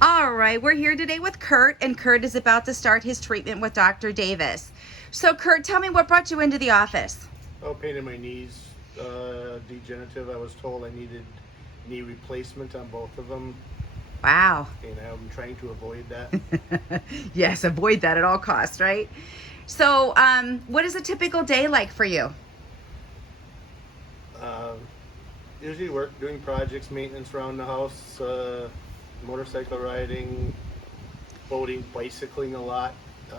All right, we're here today with Kurt, and Kurt is about to start his treatment with Dr. Davis. So Kurt, tell me what brought you into the office? Oh, pain in my knees, degenerative. I was told I needed knee replacement on both of them, Wow. and I'm trying to avoid that. Yes, avoid that at all costs, right? So what is a typical day like for you? Usually work, doing projects, maintenance around the house, motorcycle riding, boating, bicycling a lot.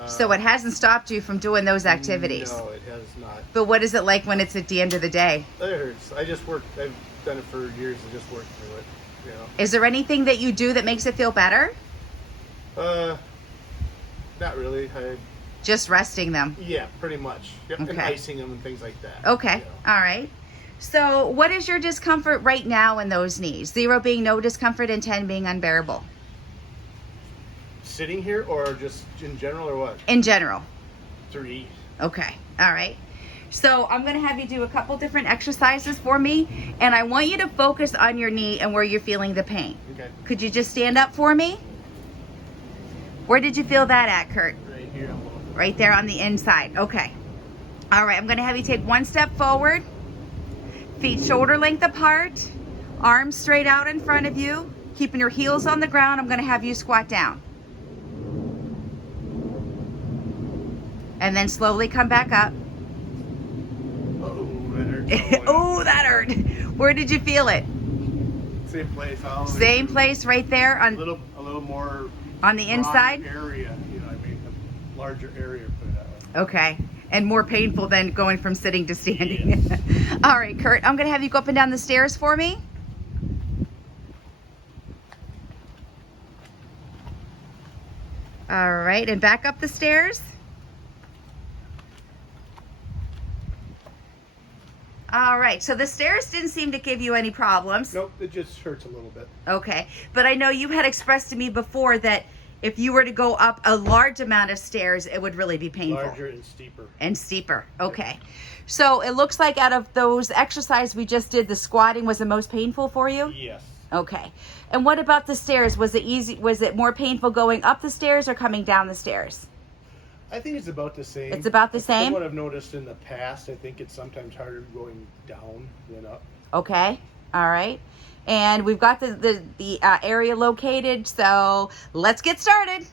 So it hasn't stopped you from doing those activities? No, it has not. But what is it like when it's at the end of the day? It hurts. I just work. I've done it for years. I just work through it. You know. Is there anything that you do that makes it feel better? Not really. Just resting them? Yeah, pretty much. Yep, Okay. and icing them and things like that. Okay, You know. all right. So what is your discomfort right now in those knees? 0 being no discomfort and 10 being unbearable. Sitting here, or just in general, or what? In general. 3. Okay, all right. So I'm gonna have you do a couple different exercises for me, and I want you to focus on your knee and where you're feeling the pain. Okay. Could you just stand up for me? Where did you feel that at, Kurt? Right here. Right there on the inside. Okay. All right, I'm gonna have you take one step forward, feet shoulder length apart, arms straight out in front of you, keeping your heels on the ground. I'm gonna have you squat down. And then slowly come back up. Oh, that hurts. Oh, that hurt. Where did you feel it? Same place. Same place right there A on little more on the inside? area. You know, I mean, a larger area. Put it that way. Okay. And more painful than going from sitting to standing. Yes. All right, Kurt, I'm gonna have you go up and down the stairs for me. All right, and back up the stairs. All right, so the stairs didn't seem to give you any problems. Nope, it just hurts a little bit. Okay, but I know you had expressed to me before that if you were to go up a large amount of stairs, it would really be painful. Larger and steeper. And steeper, okay. So it looks like out of those exercises we just did, the squatting was the most painful for you? Yes. Okay. And what about the stairs? Was it easy? Was it more painful going up the stairs or coming down the stairs? I think it's about the same. It's about the same? From what I've noticed in the past, I think it's sometimes harder going down than up. Okay, all right. And we've got the area located, so let's get started.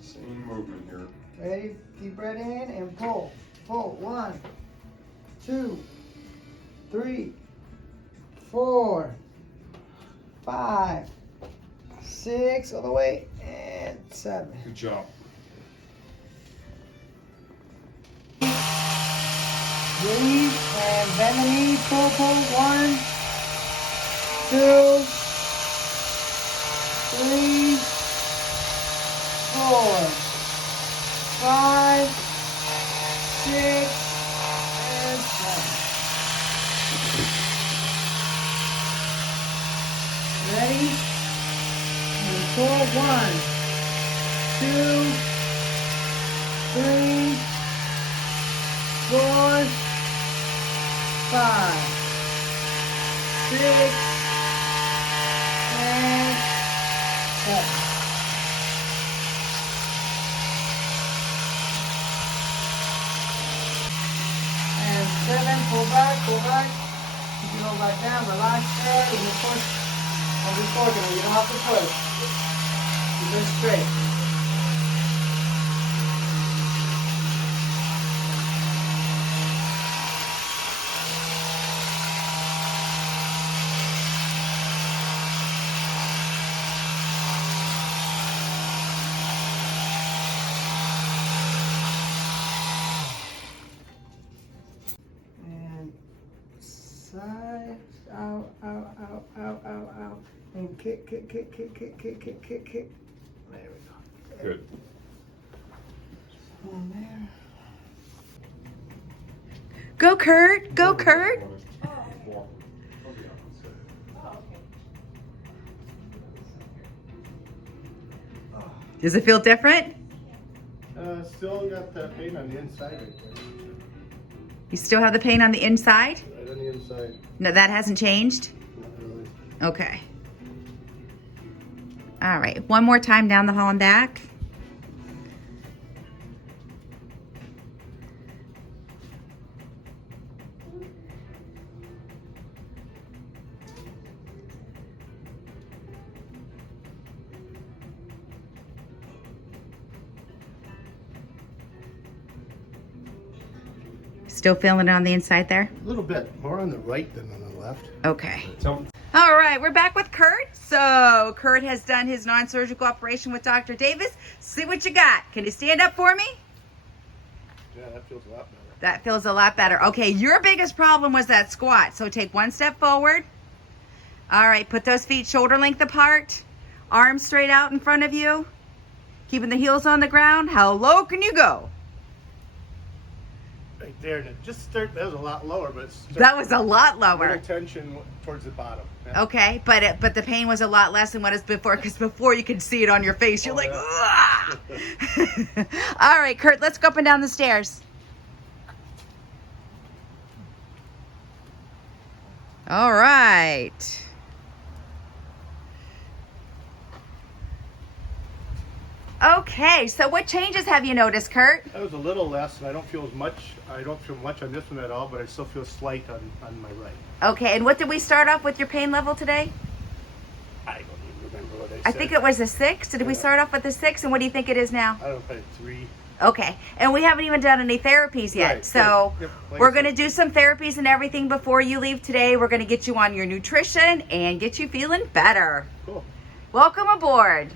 Same movement here. Ready? Deep breath in and pull. Pull. 1, 2, 3, 4, 5, 6, all the way, and 7. Good job. Breathe and bend the knee. Pull. 1, 2, 3, 4, 5, 6, and 7. Ready? And pull. 1, 2, 3, 4, 5, 6, and 7. And 7, pull back. You can go back down, relax there, and you push. Don't be forking it, you don't have to push. Keep it straight. And side, out. And kick. There we go. Good. On there. Go, Kurt. Go, Kurt. Does it feel different? Still got that pain on the inside right there. You still have the pain on the inside? Right on the inside. No, that hasn't changed? Not really. Okay. All right, one more time down the hall and back. Still feeling it on the inside there? A little bit more on the right than on the left. Okay. So, All right, we're back with Kurt. So Kurt has done his non-surgical operation with Dr. Davis. See what you got. Can you stand up for me? Yeah, that feels a lot better. That feels a lot better. Okay, your biggest problem was that squat. So take one step forward. All right, put those feet shoulder length apart. Arms straight out in front of you. Keeping the heels on the ground. How low can you go? Right there, and it just start. That was a lot lower, but That was a lot lower. little tension towards the bottom. Yeah. Okay, but the pain was a lot less than what it's before, because before you could see it on your face. You're like, "Ugh." All right, Kurt, let's go up and down the stairs. All right. Okay, so what changes have you noticed, Kurt? That was a little less, and I don't feel as much. I don't feel much on this one at all, but I still feel slight on my right. Okay, and what did we start off with your pain level today? I don't even remember what I said. I think it was a 6. Did we start off with a 6? And what do you think it is now? I don't know, probably 3. Okay, and we haven't even done any therapies yet. Right, So yep, like we're I said. going to do some therapies and everything before you leave today. We're going to get you on your nutrition and get you feeling better. Cool. Welcome aboard.